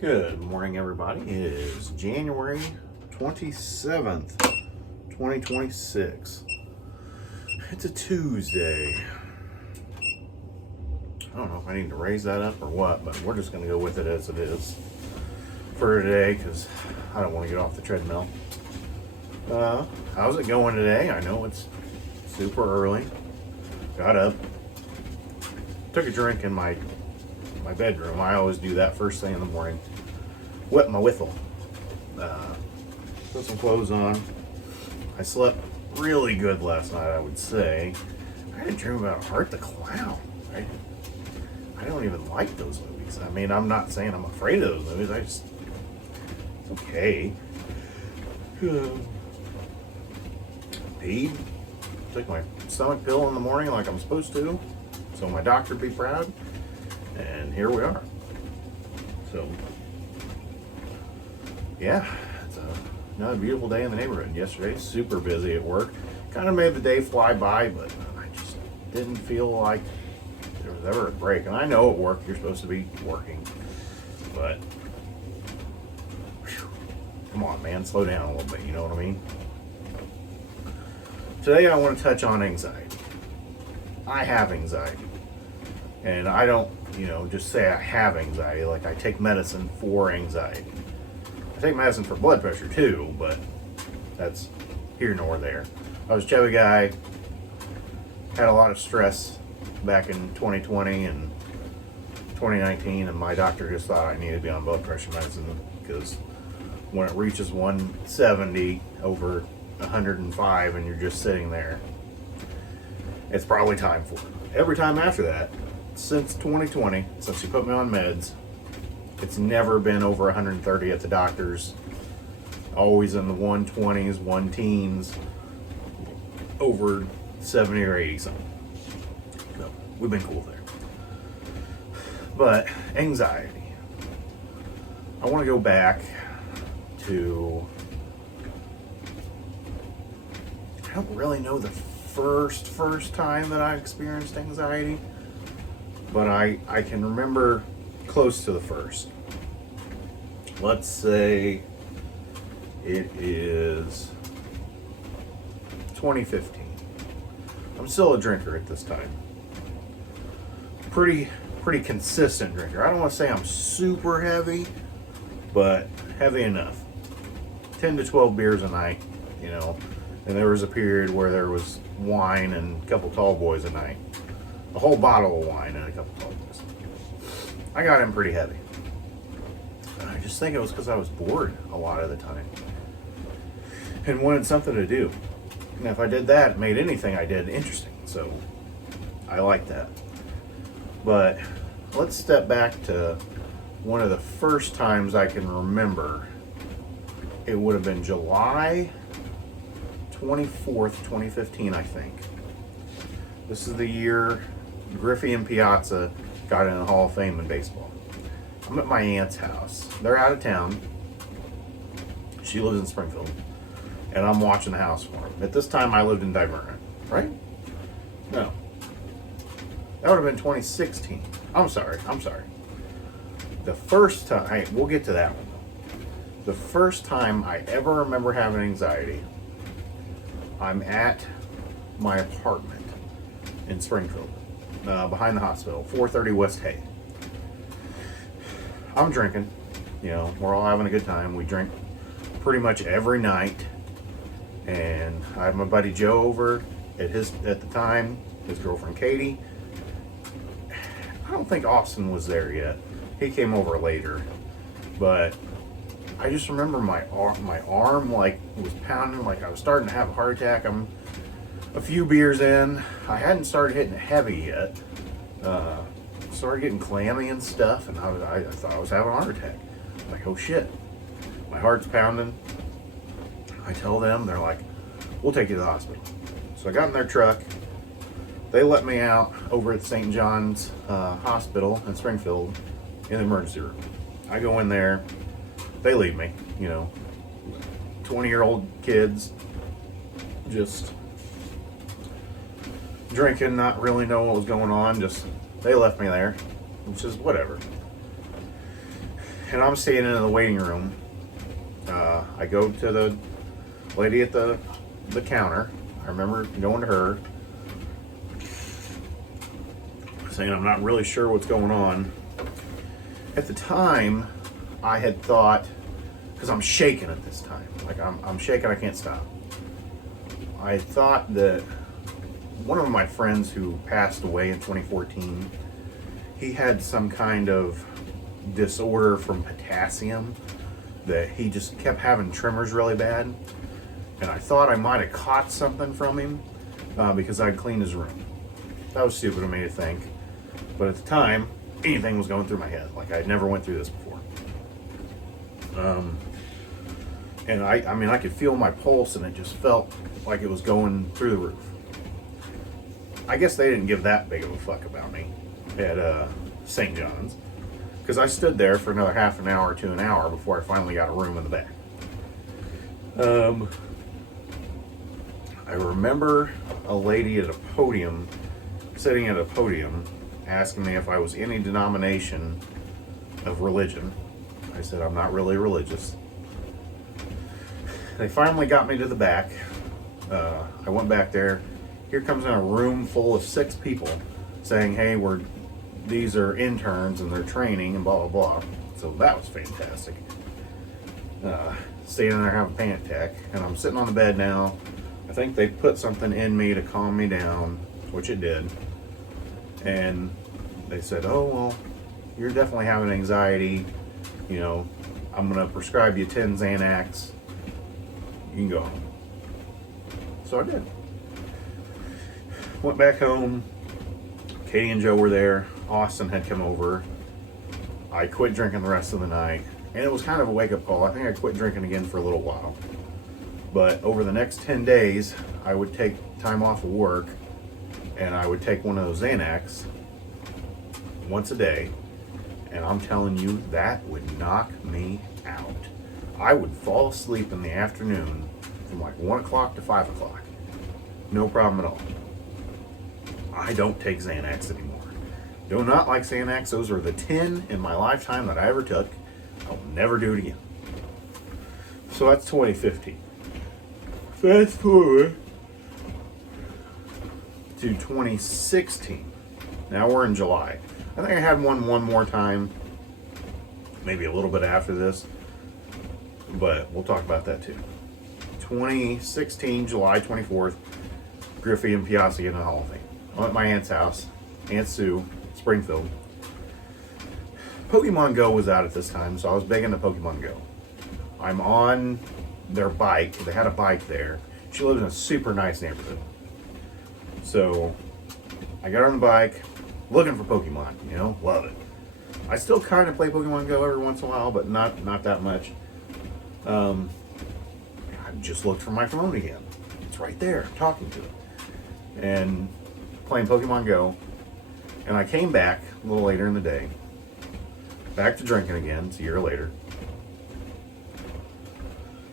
Good morning, everybody. It is January 27th, 2026. It's a Tuesday. I don't know if I need to raise that up or what, but we're just going to go with it as it is for today because I don't want to get off the treadmill. How's it going today? I know it's super early. Got up, took a drink in my bedroom. I always do that first thing in the morning. Wet my whiffle. Put some clothes on. I slept really good last night, I would say. I had a dream about Art the Clown. I don't even like those movies. I mean, I'm not saying I'm afraid of those movies. It's okay. Peed. Took my stomach pill in the morning like I'm supposed to, so my doctor would be proud. And here we are. So, yeah, it's another beautiful day in the neighborhood. Yesterday, super busy at work. Kind of made the day fly by, but I just didn't feel like there was ever a break. And I know at work you're supposed to be working, but whew, come on, man, slow down a little bit. You know what I mean? Today, I want to touch on anxiety. I have anxiety, and I don't, just say I have anxiety. Like I take medicine for anxiety. I take medicine for blood pressure too, but that's here nor there. I was a chubby guy, had a lot of stress back in 2020 and 2019, and my doctor just thought I needed to be on blood pressure medicine because when it reaches 170 over 105 and you're just sitting there, it's probably time for it. Every time after that, since 2020, since he put me on meds, it's never been over 130 at the doctor's. Always in the 120s, 110s, over 70 or 80 something. So we've been cool there. But anxiety. I want to go back to, I don't really know the first time that I experienced anxiety, but I can remember close to the first. Let's say it is 2015. I'm still a drinker at this time. Pretty consistent drinker. I don't want to say I'm super heavy, but heavy enough. 10 to 12 beers a night, and there was a period where there was wine and a couple tall boys a night. A whole bottle of wine and a couple tall boys. I got in pretty heavy. I just think it was because I was bored a lot of the time and wanted something to do. And if I did that, it made anything I did interesting. So I like that. But let's step back to one of the first times I can remember. It would have been July 24th, 2015, I think. This is the year Griffey and Piazza got in the Hall of Fame in baseball. I'm at my aunt's house. They're out of town. She lives in Springfield. And I'm watching the house for them. At this time, I lived in Diverna, right? No. That would have been 2016. I'm sorry. The first time, we'll get to that one. The first time I ever remember having anxiety, I'm at my apartment in Springfield, behind the hospital, 430 West Hay. I'm drinking, we're all having a good time. We drink pretty much every night. And I have my buddy Joe over at the time, his girlfriend Katie. I don't think Austin was there yet. He came over later. But I just remember my arm like was pounding, like I was starting to have a heart attack. I'm a few beers in. I hadn't started hitting heavy yet. Started getting clammy and stuff, and I thought I was having a heart attack. I'm like, oh shit, my heart's pounding. I tell them, they're like, we'll take you to the hospital. So I got in their truck. They let me out over at St. John's Hospital in Springfield in the emergency room. I go in there. They leave me, 20-year-old kids, just drinking, not really knowing what was going on. Just they left me there, which is whatever. And I'm standing in the waiting room. I go to the lady at the counter. I remember going to her, saying I'm not really sure what's going on. At the time, I had thought, because I'm shaking at this time, like I'm shaking, I can't stop. I thought that one of my friends who passed away in 2014, he had some kind of disorder from potassium, that he just kept having tremors really bad. And I thought I might have caught something from him because I'd cleaned his room. That was stupid of me to think. But at the time, anything was going through my head. Like, I had never went through this before. And I mean, I could feel my pulse, and it just felt like it was going through the roof. I guess they didn't give that big of a fuck about me at St. John's, because I stood there for another half an hour to an hour before I finally got a room in the back. I remember a lady at a podium, sitting at a podium, asking me if I was any denomination of religion. I said, I'm not really religious. They finally got me to the back. I went back there. Here comes in a room full of 6 people saying, hey, these are interns and they're training and blah, blah, blah. So that was fantastic. Standing there having a panic attack, and I'm sitting on the bed now. I think they put something in me to calm me down, which it did. And they said, oh, well, you're definitely having anxiety. You know, I'm going to prescribe you 10 Xanax. You can go home. So I did. Went back home. Katie and Joe were there. Austin had come over. I quit drinking the rest of the night. And it was kind of a wake-up call. I think I quit drinking again for a little while. But over the next 10 days, I would take time off of work, and I would take one of those Xanax once a day. And I'm telling you, that would knock me out. I would fall asleep in the afternoon from like 1 o'clock to 5 o'clock. No problem at all. I don't take Xanax anymore. Do not like Xanax. Those are the 10 in my lifetime that I ever took. I'll never do it again. So that's 2015. Fast forward to 2016. Now we're in July. I think I had one more time, maybe a little bit after this, but we'll talk about that too. 2016, July 24th, Griffey and Piazza get in the Hall of Fame. I'm at my aunt's house, Aunt Sue, Springfield. Pokemon Go was out at this time, so I was big into Pokemon Go. I'm on their bike. They had a bike there. She lives in a super nice neighborhood. So I got on the bike, looking for Pokemon, you know, love it. I still kind of play Pokemon Go every once in a while, but not that much. I just looked for my phone again. It's right there, I'm talking to it. And playing Pokemon Go. And I came back a little later in the day. Back to drinking again. It's a year later.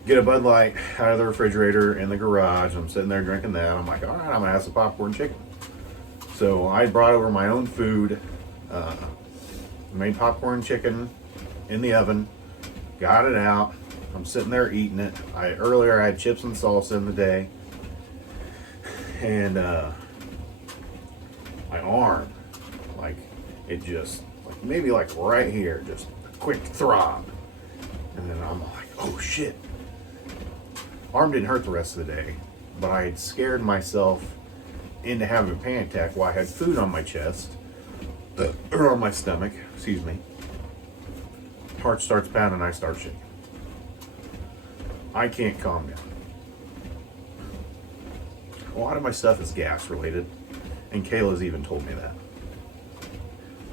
Get a Bud Light out of the refrigerator in the garage. I'm sitting there drinking that. I'm like, all right, I'm going to have some popcorn chicken. So I brought over my own food. Made popcorn chicken in the oven. Got it out. I'm sitting there eating it. Earlier I had chips and salsa in the day. And my arm, like, it just, like, maybe like right here, just a quick throb. And then I'm like, oh shit. Arm didn't hurt the rest of the day, but I had scared myself into having a panic attack while I had food on my chest, or on my stomach, excuse me. Heart starts pounding, I start shaking. I can't calm down. A lot of my stuff is gas related, and Kayla's even told me that.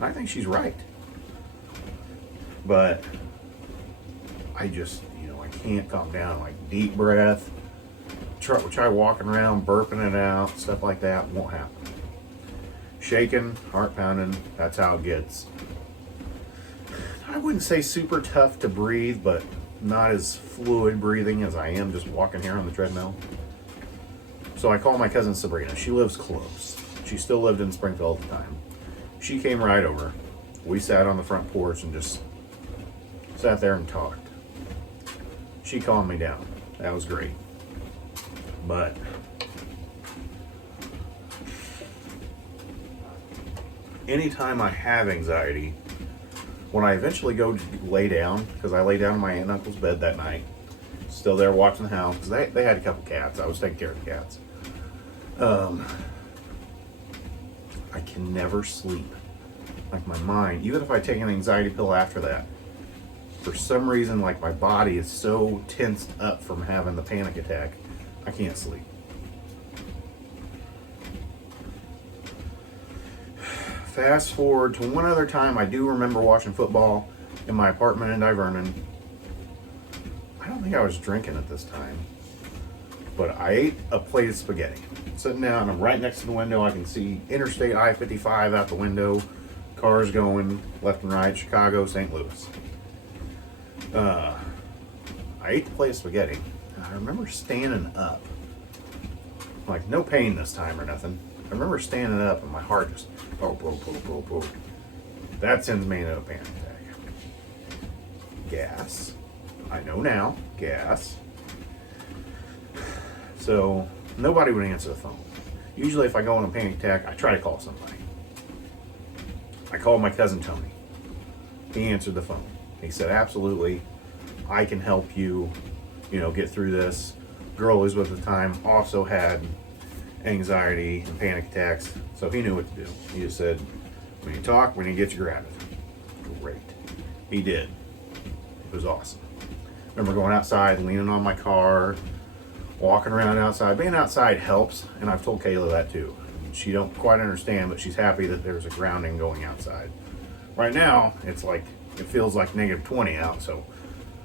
I think she's right. But I just, I can't calm down. Like, deep breath, try walking around, burping it out, stuff like that won't happen. Shaking, heart pounding, that's how it gets. I wouldn't say super tough to breathe, but not as fluid breathing as I am just walking here on the treadmill. So I call my cousin Sabrina. She lives close. She still lived in Springfield at the time. She came right over. We sat on the front porch and just Sat there and talked. She calmed me down. That was great. But anytime I have anxiety, when I eventually go to lay down, because I lay down in my aunt and uncle's bed that night, still there watching the house, because they had a couple cats. I was taking care of the cats. I can never sleep. Like my mind, even if I take an anxiety pill after that, for some reason, like my body is so tensed up from having the panic attack, I can't sleep. Fast forward to one other time, I do remember watching football in my apartment in Divernon. I don't think I was drinking at this time, but I ate a plate of spaghetti. Sitting down, I'm right next to the window. I can see Interstate I-55 out the window, cars going left and right, Chicago, St. Louis. I ate the plate of spaghetti. I remember standing up, like no pain this time or nothing. I remember standing up and my heart just, boom. That sends me into a panic attack. Gas. I know now, gas. So nobody would answer the phone. Usually if I go on a panic attack, I try to call somebody. I called my cousin Tony. He answered the phone. He said, absolutely, I can help you, get through this. Girl who was with at the time also had anxiety and panic attacks, so he knew what to do. He just said, when you talk, we need to get you grounded. Great. He did. It was awesome. Remember going outside, leaning on my car, walking around outside. Being outside helps, and I've told Kayla that too. She don't quite understand, but she's happy that there's a grounding going outside. Right now, it feels like negative 20 out, so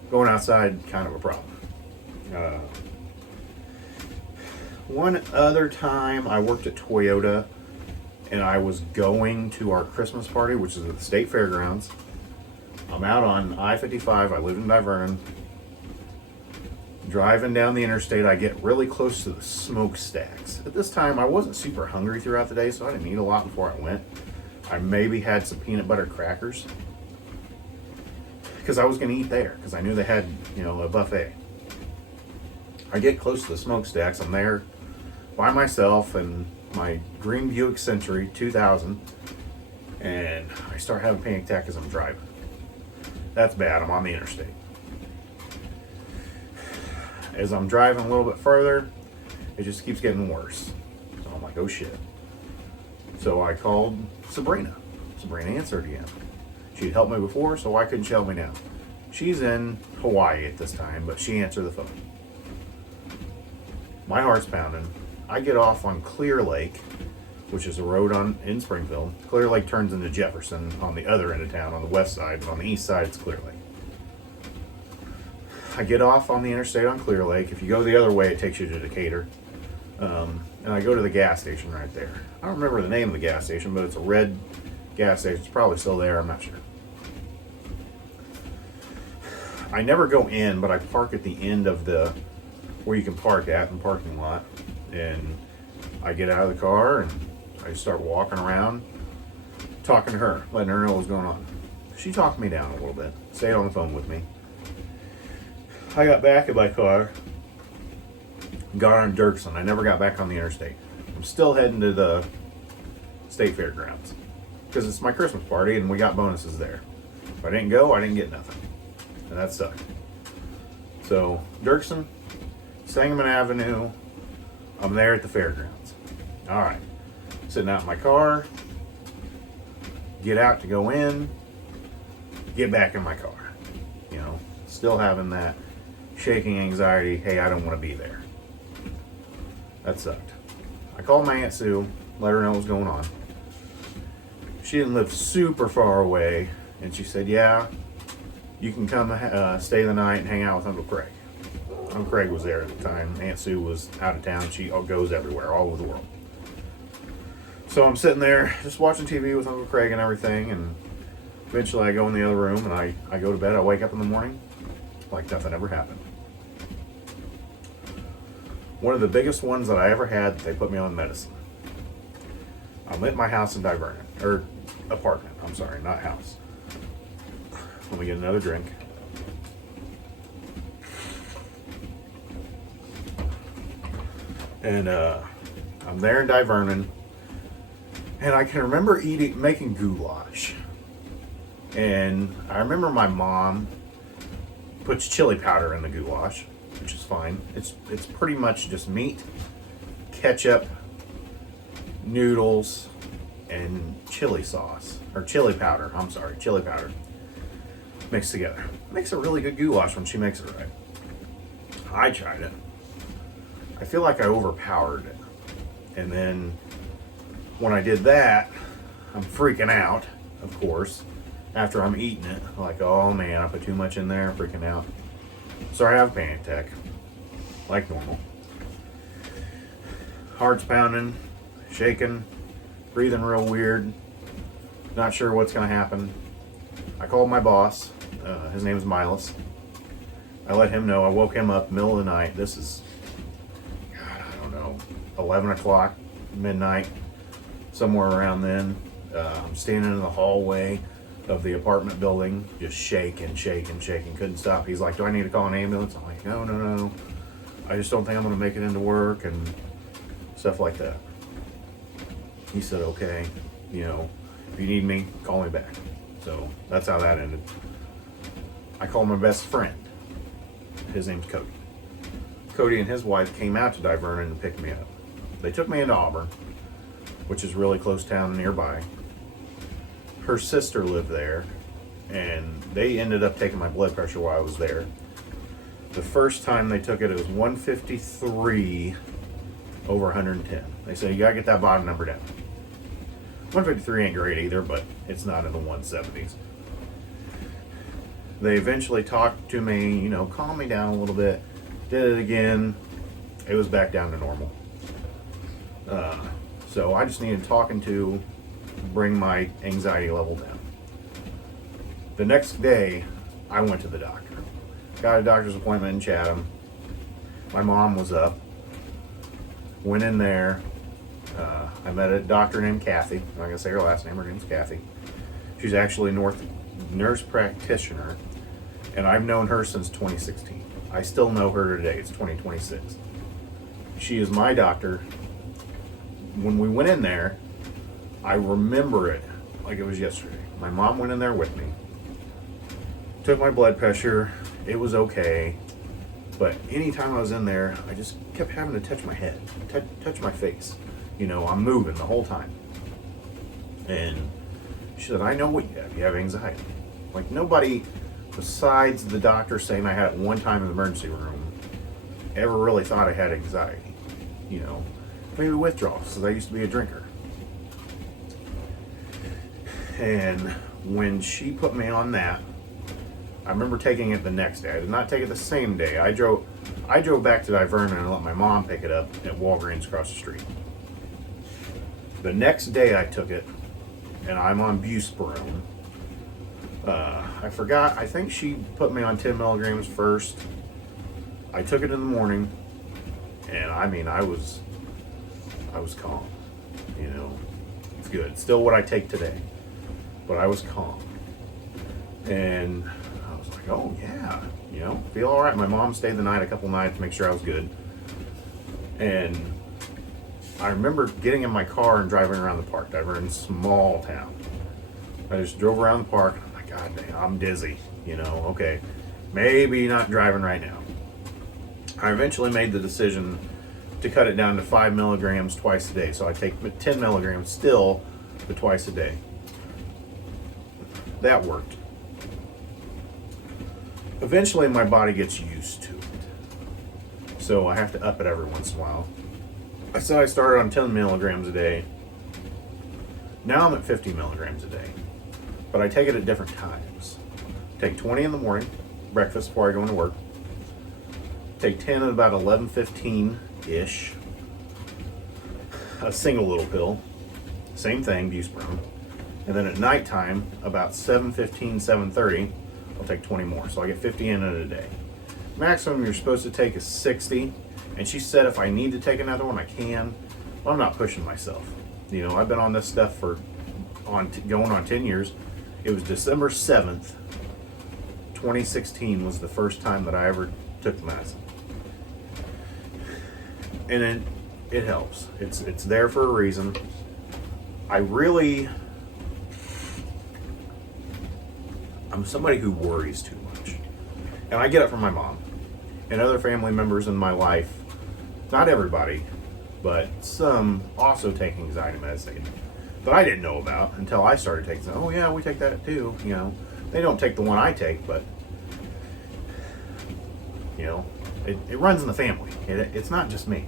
going outside, kind of a problem. One other time I worked at Toyota and I was going to our Christmas party, which is at the state fairgrounds. I'm out on I-55, I live in Divernon. Driving down the interstate, I get really close to the smokestacks. At this time, I wasn't super hungry throughout the day, so I didn't eat a lot before I went. I maybe had some peanut butter crackers because I was going to eat there because I knew they had, a buffet. I get close to the smokestacks. I'm there by myself in my green Buick Century 2000, and I start having a panic attack as I'm driving. That's bad. I'm on the interstate. As I'm driving a little bit further, it just keeps getting worse. So I'm like, oh shit. So I called Sabrina. Sabrina answered again. She'd helped me before, so why couldn't she help me now? She's in Hawaii at this time, but she answered the phone. My heart's pounding. I get off on Clear Lake, which is a road in Springfield. Clear Lake turns into Jefferson on the other end of town, on the west side, but on the east side it's Clear Lake. I get off on the interstate on Clear Lake. If you go the other way, it takes you to Decatur. And I go to the gas station right there. I don't remember the name of the gas station, but it's a red gas station. It's probably still there, I'm not sure. I never go in, but I park at the end of where you can park at in the parking lot. And I get out of the car and I start walking around, talking to her, letting her know what's going on. She talked me down a little bit, stayed on the phone with me. I got back in my car, got on Dirksen. I never got back on the interstate. I'm still heading to the state fairgrounds because it's my Christmas party and we got bonuses there. If I didn't go, I didn't get nothing. And that sucked. So, Dirksen, Sangamon Avenue, I'm there at the fairgrounds. All right. Sitting out in my car, get out to go in, get back in my car. Still having that shaking anxiety, hey, I don't want to be there. That sucked. I called my Aunt Sue, let her know what was going on. She didn't live super far away, and she said, yeah, you can come stay the night and hang out with Uncle Craig. Uncle Craig was there at the time. Aunt Sue was out of town. She goes everywhere, all over the world. So I'm sitting there just watching TV with Uncle Craig and everything, and eventually I go in the other room and I go to bed. I wake up in the morning like nothing ever happened. One of the biggest ones that I ever had, they put me on medicine. I'm at my house in Divernon, or apartment, I'm sorry, not house. Let me get another drink. And I'm there in Divernon, and I can remember making goulash. And I remember my mom puts chili powder in the goulash, which is fine. It's pretty much just meat, ketchup, noodles, and chili sauce. Or chili powder, I'm sorry, chili powder. Mixed together. Makes a really good goulash when she makes it right. I tried it. I feel like I overpowered it. And then when I did that, I'm freaking out, of course, after I'm eating it. Like, oh man, I put too much in there, freaking out. So I have a panic attack, like normal. Heart's pounding, shaking, breathing real weird, not sure what's going to happen. I called my boss. His name is Miles. I let him know. I woke him up middle of the night. This is, God, I don't know, 11 o'clock, midnight, somewhere around then. I'm standing in the hallway of the apartment building, just shaking, couldn't stop. He's like, do I need to call an ambulance? I'm like, no. I just don't think I'm going to make it into work and stuff like that. He said, okay, if you need me, call me back. So that's how that ended. I called my best friend. His name's Cody. Cody and his wife came out to Divernon and picked me up. They took me into Auburn, which is really close town nearby. Her sister lived there, and they ended up taking my blood pressure while I was there. The first time they took it, it was 153 over 110. They said, you gotta get that bottom number down. 153 ain't great either, but it's not in the 170s. They eventually talked to me, calmed me down a little bit. Did it again. It was back down to normal. So I just needed talking to bring my anxiety level down. The next day, I went to the doctor. Got a doctor's appointment in Chatham. My mom was up. Went in there. I met a doctor named Kathy. I'm not going to say her last name. Her name's Kathy. She's actually a nurse practitioner, and I've known her since 2016. I still know her today. It's 2026. She is my doctor. When we went in there, I remember it like it was yesterday. My mom went in there with me. Took my blood pressure. It was okay. But anytime I was in there, I just kept having to touch my head, touch my face. I'm moving the whole time. And she said, I know what you have. You have anxiety. Like, nobody besides the doctor saying I had it one time in the emergency room ever really thought I had anxiety. Maybe withdrawals, because I used to be a drinker. And when she put me on that, I remember taking it the next day. I did not take it the same day. I drove back to Divernon and let my mom pick it up at Walgreens across the street. The next day I took it, and I'm on Buspirone. I forgot. I think she put me on 10 milligrams first. I took it in the morning, and I was calm. It's good. Still what I take today, but I was calm. And I was like, oh yeah, feel all right. My mom stayed the night a couple nights to make sure I was good. And I remember getting in my car and driving around the park. Divernon, small town. I just drove around the park. I'm like, God damn, I'm dizzy. Okay, maybe not driving right now. I eventually made the decision to cut it down to 5 milligrams twice a day. So I take 10 milligrams still, but twice a day. That worked. Eventually my body gets used to it. So I have to up it every once in a while. I said I started on 10 milligrams a day. Now I'm at 50 milligrams a day. But I take it at different times. Take 20 in the morning, breakfast before I go into work. Take 10 at about 11:15-ish. A single little pill. Same thing, Buspirone. And then at nighttime, about 7:15, 7:30, I'll take 20 more. So I get 50 in a day. Maximum you're supposed to take is 60. And she said if I need to take another one, I can. Well, I'm not pushing myself. I've been on this stuff for going on 10 years. It was December 7th, 2016 was the first time that I ever took the medicine. And then it helps. It's there for a reason. I'm somebody who worries too much. And I get it from my mom and other family members in my life. Not everybody, but some also take anxiety medicine that I didn't know about until I started taking some. Oh yeah, we take that too. You know, they don't take the one I take, but you know, it runs in the family. It's not just me.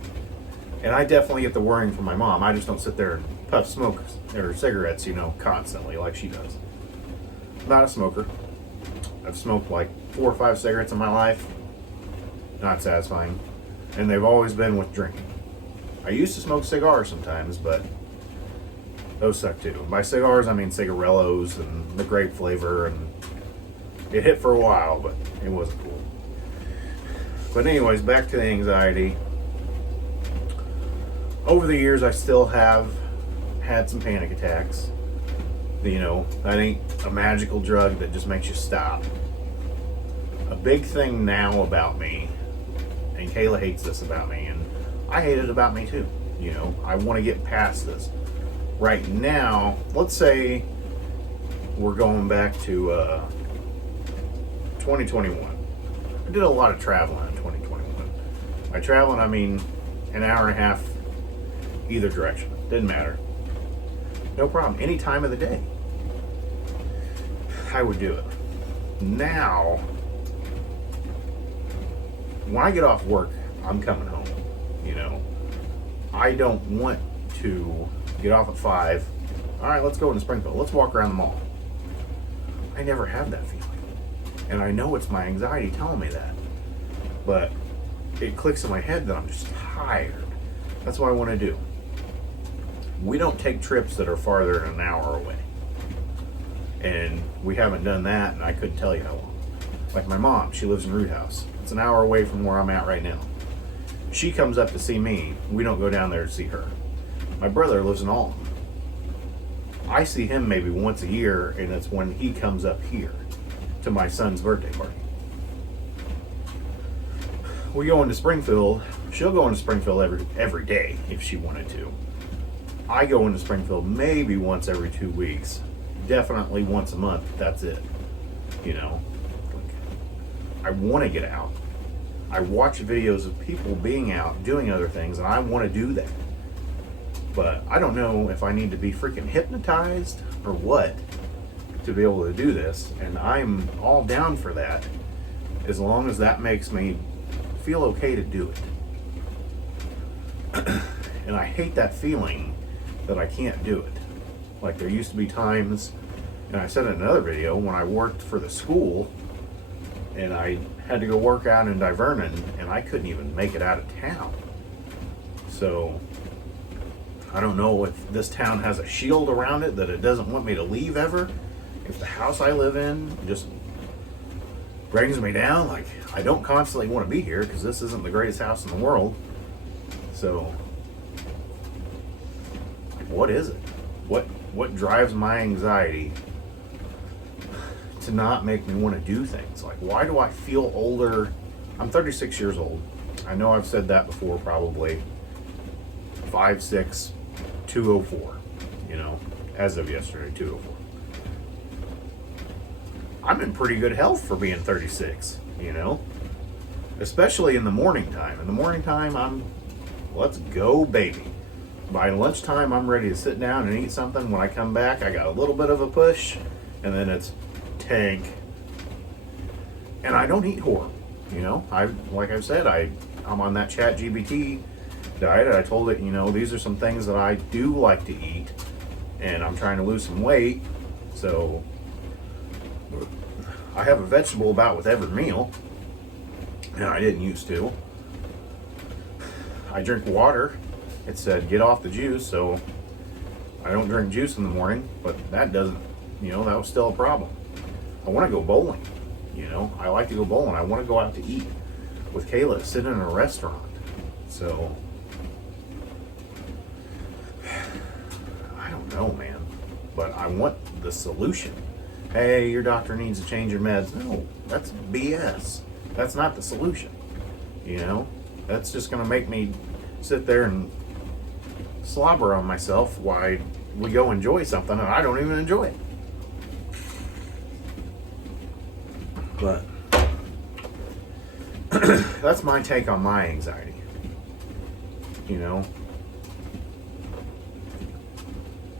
And I definitely get the worrying from my mom. I just don't sit there and puff smoke or cigarettes, you know, constantly like she does. I'm not a smoker. I've smoked like 4 or 5 cigarettes in my life. Not satisfying. And they've always been with drinking. I used to smoke cigars sometimes, but those suck too. By cigars, I mean cigarellos and the grape flavor, and it hit for a while, but it wasn't cool. But anyways, back to the anxiety. Over the years, I still have had some panic attacks. You know, that ain't a magical drug that just makes you stop. A big thing now about me, and Kayla hates this about me, and I hate it about me too. You know, I want to get past this. Right now, let's say we're going back to 2021. I did a lot of traveling in 2021. By traveling, I mean an hour and a half either direction. Didn't matter. No problem. Any time of the day, I would do it. Now, when I get off work, I'm coming home. You know, I don't want to get off at 5. All right, let's go into Springfield. Let's walk around the mall. I never have that feeling. And I know it's my anxiety telling me that. But it clicks in my head that I'm just tired. That's what I want to do. We don't take trips that are farther than an hour away. And we haven't done that, and I couldn't tell you how long. Like my mom, she lives in Root House. It's an hour away from where I'm at right now. She comes up to see me. We don't go down there to see her. My brother lives in Alton. I see him maybe once a year, and it's when he comes up here to my son's birthday party. We go into Springfield. She'll go into Springfield every day if she wanted to. I go into Springfield maybe once every 2 weeks. Definitely once a month. That's it. You know, I want to get out. I watch videos of people being out doing other things, and I want to do that. But I don't know if I need to be freaking hypnotized or what to be able to do this. And I'm all down for that, as long as that makes me feel okay to do it. And I hate that feeling that I can't do it. Like there used to be times, and I said in another video, when I worked for the school and I had to go work out in Divernon, and I couldn't even make it out of town. So I don't know if this town has a shield around it that it doesn't want me to leave ever. If the house I live in just brings me down, like I don't constantly want to be here because this isn't the greatest house in the world. So what is it? What drives my anxiety to not make me want to do things? Like, why do I feel older? I'm 36 years old. I know I've said that before, probably 5'6", 204, you know, as of yesterday, 204. I'm in pretty good health for being 36, you know, especially in the morning time. In the morning time, let's go, baby. By lunchtime, I'm ready to sit down and eat something. When I come back, I got a little bit of a push, and then it's tank. And I don't eat horror, you know. Like I've said, I'm on that ChatGPT diet. I told it, you know, these are some things that I do like to eat, and I'm trying to lose some weight. So I have a vegetable about with every meal, and I didn't used to. I drink water. It said get off the juice, so I don't drink juice in the morning, but that doesn't, you know, that was still a problem. I want to go bowling, you know. I like to go bowling. I want to go out to eat with Kayla, sit in a restaurant. So I don't know, man, but I want the solution. Hey, your doctor needs to change your meds. No, that's BS. That's not the solution. You know, that's just going to make me sit there and slobber on myself while we go enjoy something and I don't even enjoy it. But that's my take on my anxiety. You know,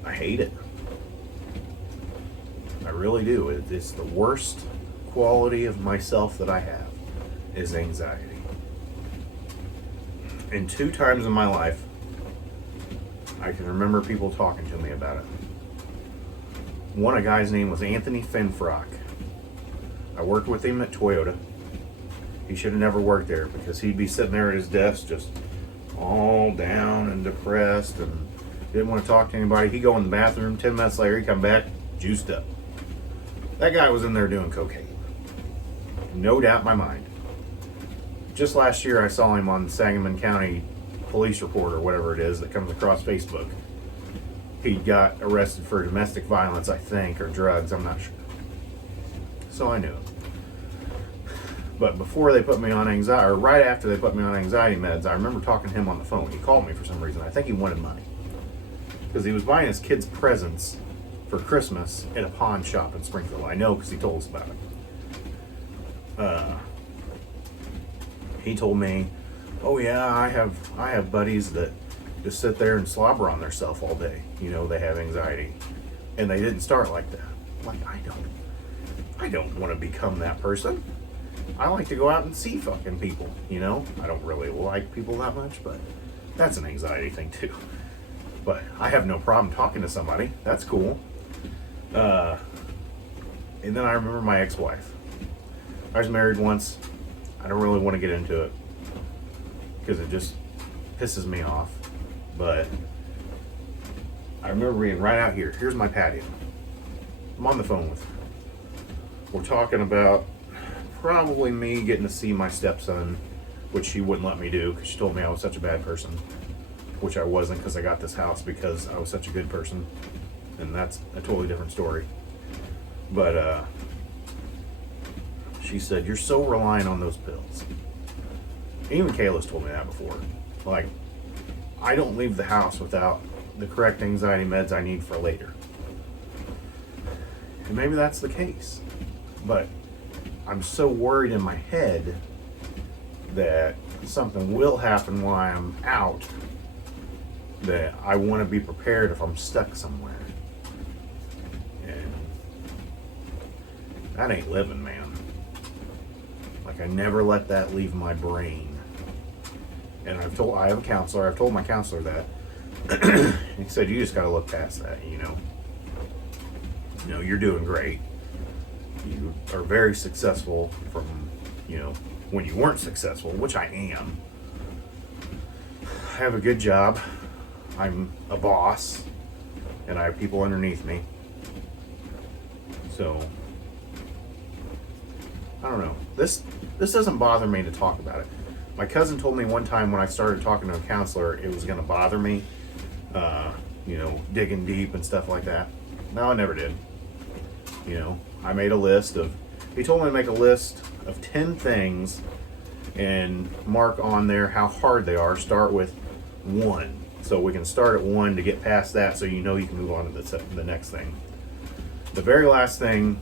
I hate it. I really do. It's the worst quality of myself that I have is anxiety. And 2 times in my life, I can remember people talking to me about it. One, a guy's name was Anthony Finfrock. I worked with him at Toyota. He should have never worked there because he'd be sitting there at his desk just all down and depressed and didn't want to talk to anybody. He'd go in the bathroom, 10 minutes later he'd come back juiced up. That guy was in there doing cocaine. No doubt in my mind. Just last year I saw him on the Sangamon County Police Report or whatever it is that comes across Facebook. He got arrested for domestic violence, I think, or drugs, I'm not sure. So I knew him. But before they put me on anxiety, or right after they put me on anxiety meds, I remember talking to him on the phone. He called me for some reason. I think he wanted money. Because he was buying his kids presents for Christmas at a pawn shop in Springfield. I know because he told us about it. He told me, oh yeah, I have buddies that just sit there and slobber on themselves all day. You know, they have anxiety. And they didn't start like that. Like, I don't want to become that person. I like to go out and see fucking people, you know? I don't really like people that much, but that's an anxiety thing too. But I have no problem talking to somebody. That's cool. And then I remember my ex-wife. I was married once. I don't really want to get into it because it just pisses me off. But I remember being right out here. Here's my patio. I'm on the phone with her. We're talking about probably me getting to see my stepson, which she wouldn't let me do because she told me I was such a bad person, which I wasn't because I got this house because I was such a good person. And that's a totally different story. But she said, you're so reliant on those pills. Even Kayla's told me that before. Like, I don't leave the house without the correct anxiety meds I need for later. And maybe that's the case. But I'm so worried in my head that something will happen while I'm out that I want to be prepared if I'm stuck somewhere. And that ain't living, man. Like, I never let that leave my brain. And I have a counselor. I've told my counselor that. He said, you just got to look past that, you know. You know, you're doing great. You are very successful from, you know, when you weren't successful, which I am. I have a good job. I'm a boss. And I have people underneath me. So, I don't know. This doesn't bother me to talk about it. My cousin told me one time when I started talking to a counselor, it was going to bother me, you know, digging deep and stuff like that. No, I never did. You know, I made a list of, he told me to make a list of 10 things and mark on there how hard they are. Start with 1. So we can start at 1 to get past that so you know you can move on to the next thing. The very last thing,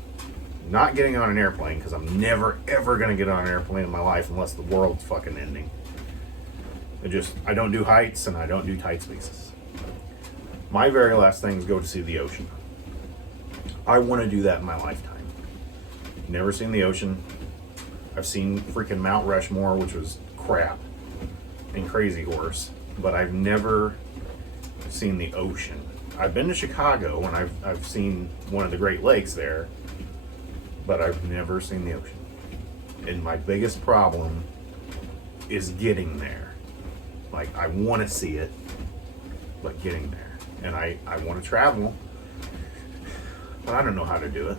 not getting on an airplane, because I'm never ever going to get on an airplane in my life unless the world's fucking ending. I don't do heights and I don't do tight spaces. My very last thing is go to see the ocean. I want to do that in my lifetime. Never seen the ocean. I've seen freaking Mount Rushmore, which was crap, and Crazy Horse, but I've never seen the ocean. I've been to Chicago and I've seen one of the Great Lakes there, but I've never seen the ocean. And my biggest problem is getting there. Like, I want to see it, but getting there. And I want to travel, but I don't know how to do it.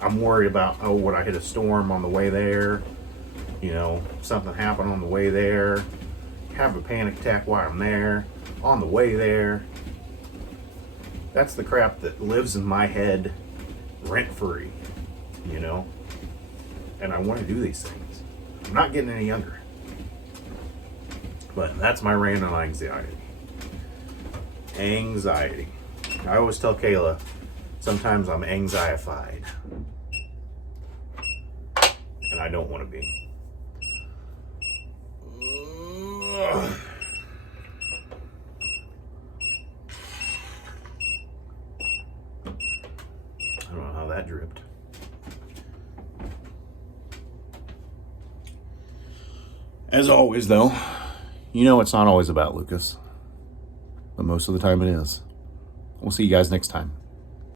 I'm worried about, would I hit a storm on the way there? You know, something happen on the way there. Have a panic attack while I'm there. On the way there. That's the crap that lives in my head rent-free. You know? And I want to do these things. I'm not getting any younger. But that's my rant on anxiety. Anxiety. I always tell Kayla, sometimes I'm anxiefied. And I don't want to be. I don't know how that dripped. As always, though, you know it's not always about Lucas. But most of the time it is. We'll see you guys next time.